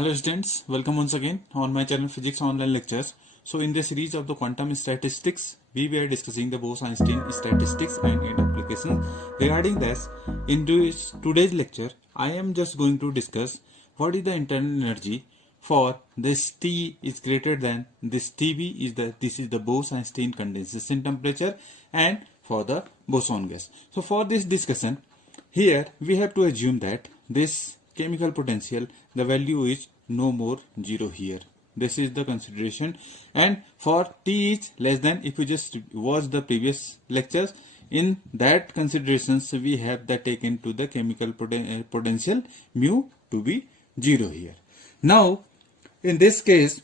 Hello students, welcome once again on my channel Physics Online Lectures. So in the series of the quantum statistics, we were discussing the Bose-Einstein statistics and its applications. Regarding this, in today's lecture, I am just going to discuss what is the internal energy for this T is greater than this TB this is the Bose-Einstein condensation temperature, and for the boson gas. So for this discussion, here we have to assume that this chemical potential, the value is no more 0 here. This is the consideration, and for T is less than, if you just watch the previous lectures, in that considerations we have that taken to the chemical potential mu to be 0 here. Now in this case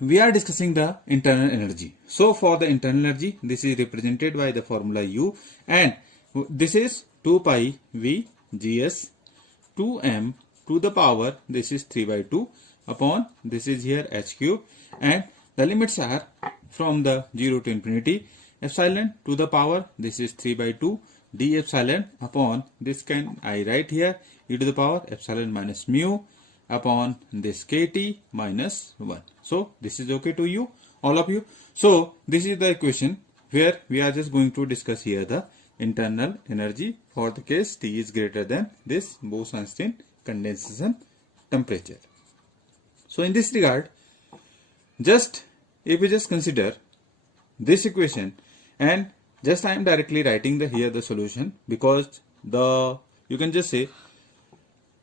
we are discussing the internal energy. So for the internal energy, this is represented by the formula U, and this is 2 pi V Gs 2m to the power, this is 3 by 2 upon, this is here h cube, and the limits are from the 0 to infinity, epsilon to the power, this is 3 by 2 d epsilon upon, this can I write here, e to the power epsilon minus mu upon this kt minus 1. So this is okay to you, all of you. So this is the equation where we are just going to discuss here the internal energy for the case T is greater than this Bose-Einstein condensation temperature. So in this regard, just if we just consider this equation, and just I am directly writing here the solution, because you can just say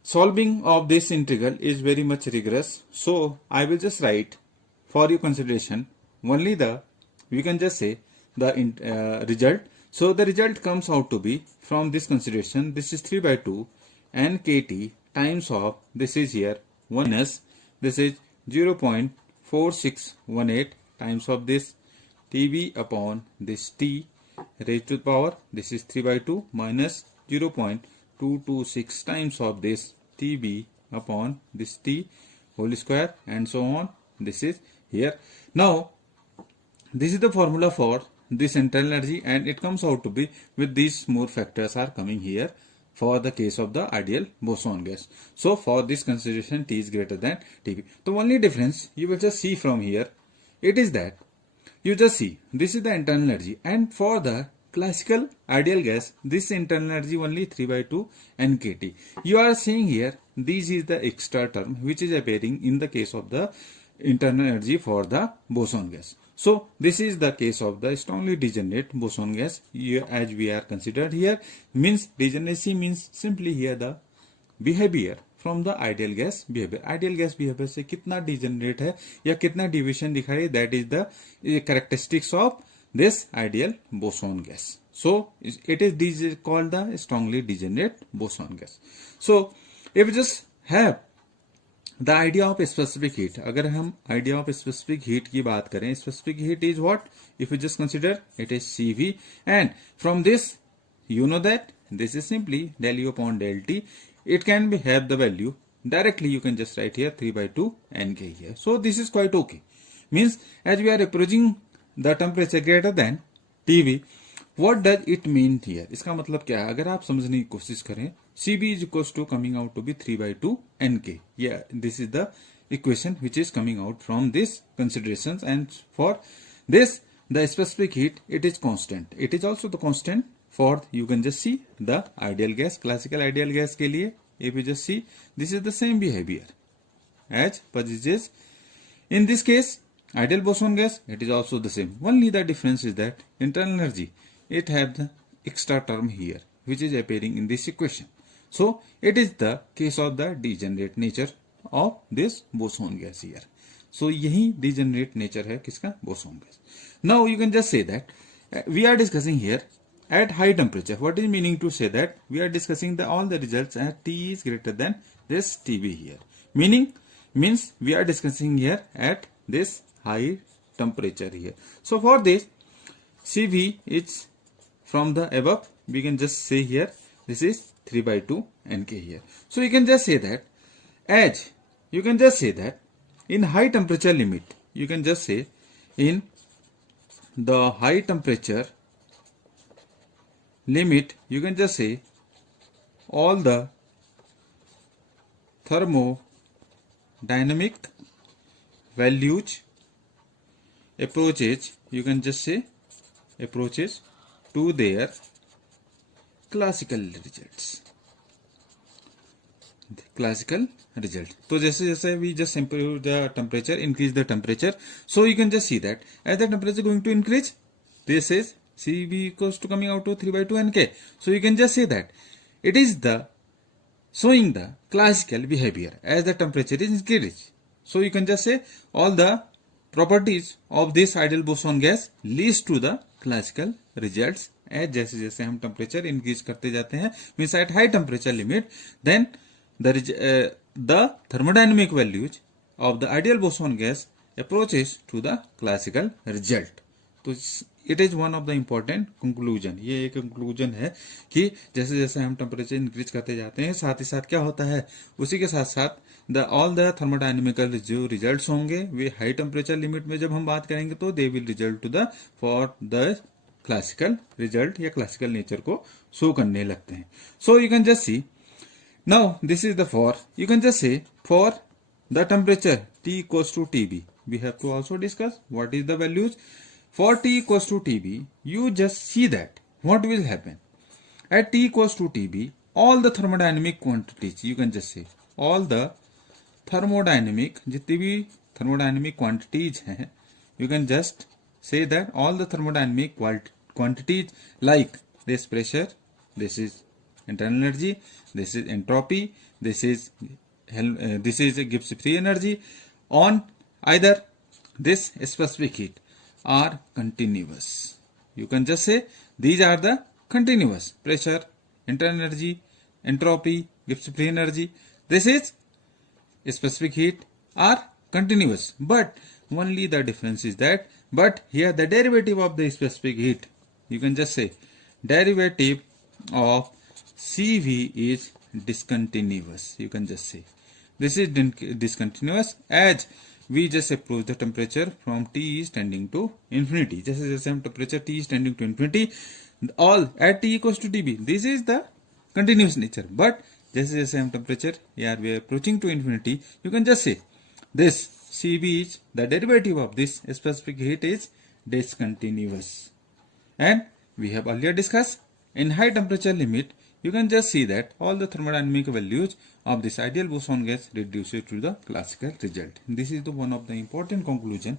solving of this integral is very much rigorous. So I will just write for your consideration only we can just say the result. So the result comes out to be from this consideration, this is 3 by 2 n kt times of, this is here 1 minus, this is 0.4618 times of this Tb upon this T raised to the power, this is 3 by 2 minus 0.226 times of this Tb upon this T whole square, and so on. This is here. Now this is the formula for this internal energy, and it comes out to be with these more factors are coming here for the case of the ideal boson gas. So for this consideration, T is greater than Tb. The only difference you will just see from here, it is that you just see this is the internal energy, and for the classical ideal gas, this internal energy only 3 by 2 nkt. You are seeing here, this is the extra term which is appearing in the case of the internal energy for the boson gas. So this is the case of the strongly degenerate boson gas as we are considered here. Means degeneracy means simply here the behavior from the ideal gas behavior. Ideal gas behavior से कितना degenerate है या कितना deviation दिखा रही है, that is the characteristics of this ideal boson gas. So it is called the strongly degenerate boson gas. So if we just have the idea of specific heat, अगर हम idea of specific heat की बात करें, specific heat is what? If you just consider, it is Cv, and from this you know that this is simply del U upon del T. It can be have the value directly, you can just write here 3 by 2 nk here. So this is quite okay. Means as we are approaching the temperature greater than Tb, what does it mean here? इसका मतलब क्या है? अगर आप समझने की कोशिश करें, Cb is equals to coming out to be 3 by 2 nk. Yeah, this is the equation which is coming out from this considerations, and for this the specific heat, it is constant. It is also the constant for, you can just see the ideal gas, classical ideal gas के लिए, if you just see, this is the same behavior as possesses in this case ideal boson gas. It is also the same. Only the difference is that internal energy, it have the extra term here which is appearing in this equation. So it is the case of the degenerate nature of this boson gas here. So यही degenerate nature है किसका? Boson gas. Now you can just say that we are discussing here at high temperature. What is meaning to say that? We are discussing all the results at T is greater than this Tb here. Means we are discussing here at this high temperature here. So for this Cv is from the above, we can just say here this is 3 by 2 nk here. So you can just say that as you can just say that in high temperature limit, you can just say in the high temperature limit, you can just say all the thermodynamic values approaches, you can just say approaches to their classical results. Classical result. So जैसे we just improve the temperature, increase the temperature. So you can just see that as the temperature is going to increase, this is Cv equals to coming out to 3/2 Nk. So you can just say that it is the showing the classical behavior as the temperature is increased. So you can just say all the properties of this ideal boson gas leads to the classical results. as जैसे जैसे हम temperature increase करते जाते हैं, means at high temperature limit, then the thermodynamic values of the ideal boson gas approaches to the classical result. तो it is one of the important conclusion. ये एक conclusion है कि जैसे जैसे हम temperature increase करते जाते हैं, साथ ही साथ क्या होता है, उसी के साथ साथ all the thermodynamical जो results होंगे वे high temperature limit में जब हम बात करेंगे तो they will result to the for the classical result या classical nature को show करने लगते हैं. So you can just see now this is the for, you can just say for the temperature T equals to TB, we have to also discuss what is the values. For T equals to TB, you just see that what will happen at T equals to TB, all the thermodynamic quantities, you can just say all the thermodynamic जितनी भी thermodynamic quantities हैं, you can just say that all the thermodynamic quantities like this pressure, this is internal energy, this is entropy, this is Gibbs free energy on either this specific heat are continuous. You can just say these are the continuous pressure, internal energy, entropy, Gibbs free energy. This is specific heat are continuous, but only the difference is that but here the derivative of the specific heat, you can just say derivative of Cv is discontinuous. You can just say this is discontinuous as we just approach the temperature from T is tending to infinity. जैसे जैसे हम temperature T is tending to infinity, all at T equals to TB, this is the continuous nature. But जैसे जैसे हम temperature here we are approaching to infinity, you can just say this Cv is the derivative of this specific heat is discontinuous. And we have earlier discussed in high temperature limit, you can just see that all the thermodynamic values of this ideal boson gas reduces to the classical result. This is the one of the important conclusion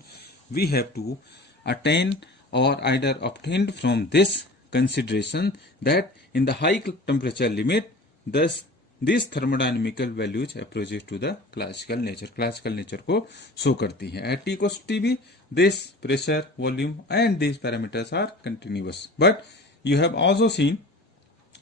we have to attain or either obtained from this consideration that in the high temperature limit, thus these thermodynamical values approaches to the classical nature. Classical nature को show करती हैं. At T equals to TB, this pressure, volume and these parameters are continuous. But you have also seen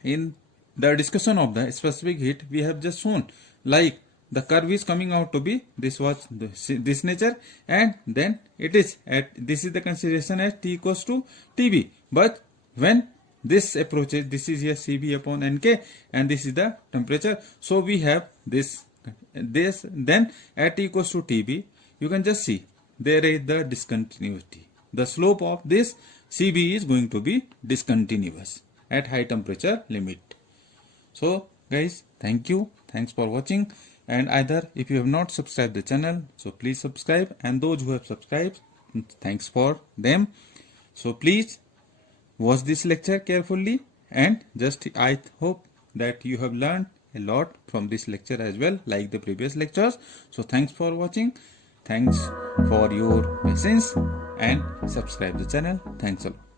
in the discussion of the specific heat, we have just shown like the curve is coming out to be this was this nature, and then it is at this is the consideration at T equals to TB. But when this approaches, this is here Cv upon Nk and this is the temperature. So we have this then at T equals to TB, you can just see there is the discontinuity. The slope of this Cv is going to be discontinuous at high temperature limit. So guys, thank you, thanks for watching, and either if you have not subscribed the channel, so please subscribe, and those who have subscribed, thanks for them. So please watch this lecture carefully, and just I hope that you have learned a lot from this lecture as well, like the previous lectures. So thanks for watching, thanks for your patience, and subscribe the channel. Thanks a lot.